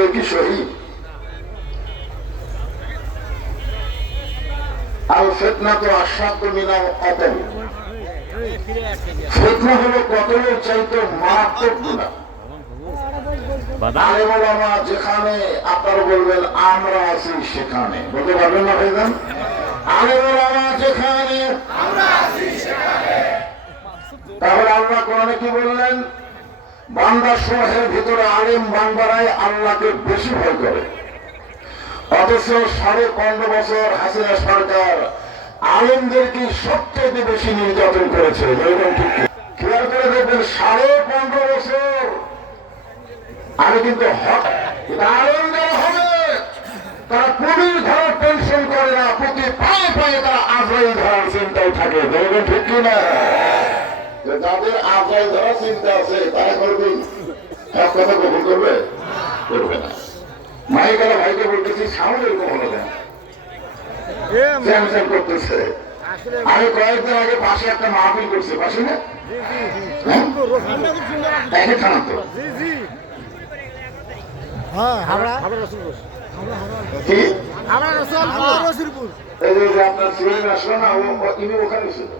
করে কি শহীদ? আর ফিতনা তো আশাদ্দু মিনাল কতল। ফিতনা হলো কতলের চাইতে মারাত্মক গুনাহ। আলেম ওলামা যেখানে, আপনারা বলবেন আমরা আছি সেখানে, বলতে পারবেন না ভাইজান? আলেম ওলামা যেখানে আমরা আছি সেখানে। তাহলে আল্লাহ কোরআনে কি বললেন? বান্দা সমূহের ভিতরে আলেম বান্দারাই আল্লাহকে বেশি ভয় করে। অথচ 15.5 বছর হাসিনা সরকার আলেমদেরকে সবচেয়ে বেশি নির্যাতন করেছে। খেয়াল করে দেখবেন 15.5 বছর আমি কিন্তু আলেম যারা হবে তারা পুলিশ ধরার টেনশন করে না, প্রতি পায়ে পায়ে তারা আজরাইল ধরার চিন্তায় থাকে। দেখবেন ঠিক কিনা? যাদের আজরাইল ধরার চিন্তা আছে তারা করবেন এক কথা গ্রহণ করবে, করবে না। মাইকালা ভাইকে বলতেছি সামনে এরকম হলো কেন করতেছে। আমি কয়েকদিন আগে পাশে একটা মাহফিল করছি, পাশে না একই থানা তো আপনার সিলেট আসলো না, ইনি ওখানে ছিল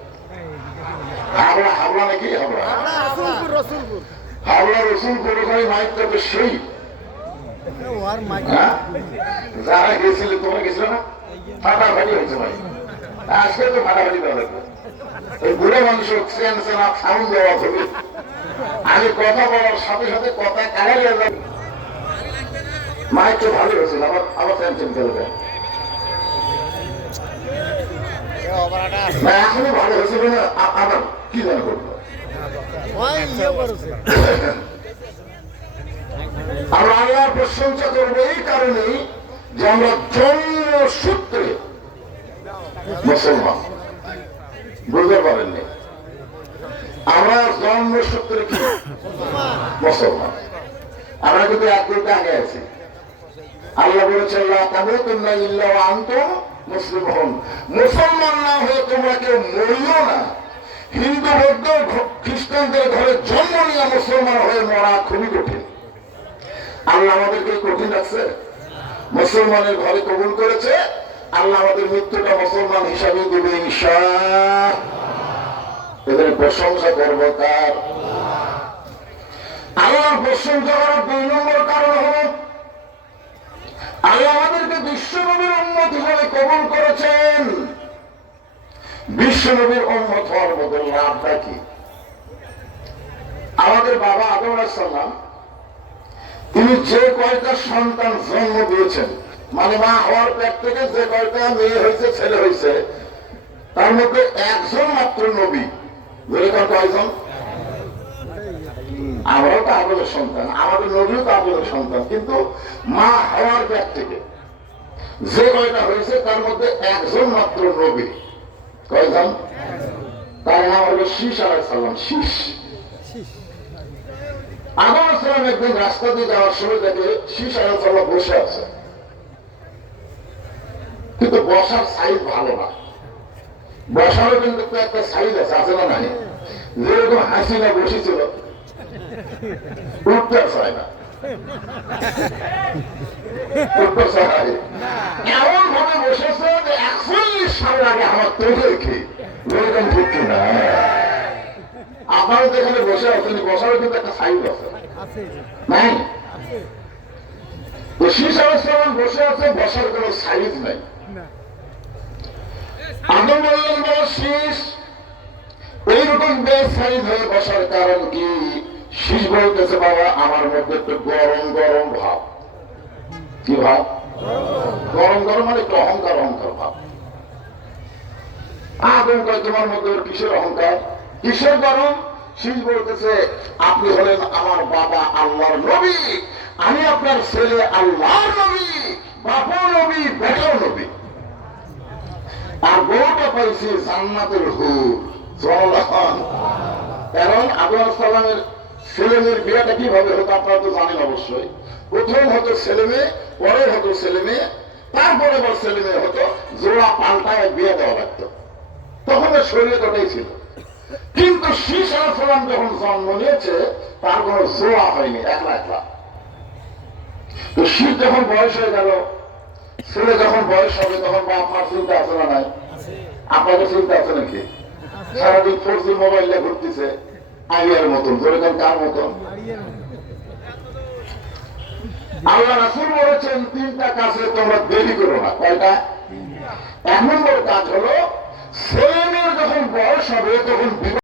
হাবড়া, হাবড়া নাকি হাবড়া, হাবড়া রসুলপুর ওখানে মাইকটা তো সেই যারা গেছিল, তোমরা গেছিল না? ফাটাফাটি হয়েছে ভাই, আজকে তো ফাটাফাটি দেওয়া লাগবে। এই বুড়ো মানুষ সাউন্ড দেওয়া হবে, আমি কথা বলার সাথে সাথে কথা কাড়াই যাবে। মাইক তো ভালো হয়েছিল, আবার আবার টেনশন করবে এখনো ভালো হয়েছিল না, আবার কি জানা করবো। আমরা আল্লাহর প্রশংসা করবো এই কারণেই যে আমরা জন্মসূত্রে মুসলমান। বুঝতে পারেননি? আমরা জন্মসূত্রে কি মুসলমান। আমরা কিন্তু এক গ্রুপে আগে আছি। আল্লাহ বলেছেন লা তামুতুন্না ইল্লা ওয়া আনতুম মুসলিমুন, মুসলমান না হয়ে তোমরা কেউ মরিও না। হিন্দু বৌদ্ধ খ্রিস্টানদের ঘরে জন্ম নিয়ে মুসলমান হয়ে মরা খুবই কঠিন। আল্লাহ আমাদেরকে কঠিন রাখছে, মুসলমানের ঘরে কবুল করেছে। আল্লাহ আমাদের মৃত্যুটা মুসলমান হিসাবে দেবে ইনশাআল্লাহ। এদের প্রশংসা করবো কার? আল্লাহর প্রশংসা করার 2 নম্বর কারণ হলো আল্লাহ আমাদেরকে বিশ্বনবীর উম্মত হিসেবে কবুল করেছেন। বিশ্বনবীর উম্মত হওয়ার মতো লাভটা কি? আমাদের বাবা আদম আলাইহিস সালাম তিনি যে কয়টা সন্তান জন্ম দিয়েছেন, মানে মা হওয়ার পেট থেকে যে কয়টা মেয়ে হয়েছে ছেলে হয়েছে, তার মধ্যে একজন মাত্র নবী। কয়জন? আমরাও তো আদমের সন্তান, আমাদের নবীও তো আদমের সন্তান, কিন্তু মা হওয়ার পেট থেকে যে কয়টা হয়েছে তার মধ্যে একজন মাত্র নবী। কয়জন? তার নাম হলো শীষ আলাইহিস সালাম। শীষ। আদম আলাইহিস সালাম একদিন রাস্তা দিয়ে যাওয়ার সময় দেখে শীষ আলাইহিস সালাম বসে আছে, কিন্তু বসার সাইজ ভালো না। বসারও কিন্তু একটা সাইজ আছে, আছে না নাই? যেরকম হাসিনা বসেছিল উঠতে চায় না, উঠতে চায় এমন ভাবে বসেছে যে 41 সাল আগে আমার তৈরি রেখে এরকম ঢুকছে না। আপনারা যেখানে বসে আছেন বসারও কিন্তু একটা সাইজ আছে, নাই? শীষ আলাইহিস সালাম বসে আছে, বসার কোন সাইজ নাই। আদম বললেন বড় শীষ এইরকম বেশ সাইজ হয়ে বসার কারণ কি? শীষ বলতেছে বাবা আমার মধ্যে একটু গরম গরম ভাব। কি ভাব? গরম গরম, মানে একটু অহংকার অহংকার ভাব। আদম কয় তোমার মধ্যে কিসের অহংকার, কিসের গরম? শীষ বলতেছে আপনি হলেন আমার বাবা আল্লাহর নবী, আমি আপনার ছেলে আল্লাহর নবী, বাপও নবী বেটাও নবী, আর বউটা পাইছি জান্নাতের হুর। কারণ আদম আলাইহিস সালামের ছেলে মেয়ের বিয়েটা কিভাবে হতো আপনারা তো জানেন অবশ্যই। প্রথম হতো ছেলে মেয়ে, পরে হতো ছেলে মেয়ে, তারপরে আবার ছেলে মেয়ে হতো, জোড়া পাল্টায় বিয়ে দেওয়া লাগতো। তখন শরীয়ত ওটাই ছিল। কিন্তু শীষ আলাইহিস সালাম যখন জন্ম নিয়েছে তার কোন জোড়া হয়নি, একলা একলা। তো শীত যখন বয়স হয়ে গেল, ছেলে যখন বয়স হবে তখন বাপ মার চিন্তা আছে না নাই? আপনাদের চিন্তা আছে নাকি? সারাদিন 4G মোবাইলে ঘুরতেছে আইয়ার মতন, ধরে কার মতন? আল্লাহ রাসূল বলেছেন 3টা কাজে তোমরা দেরি করো না। কয়টা? 1 নম্বর কাজ হলো ছেলে মেয়ের যখন বয়স হবে তখন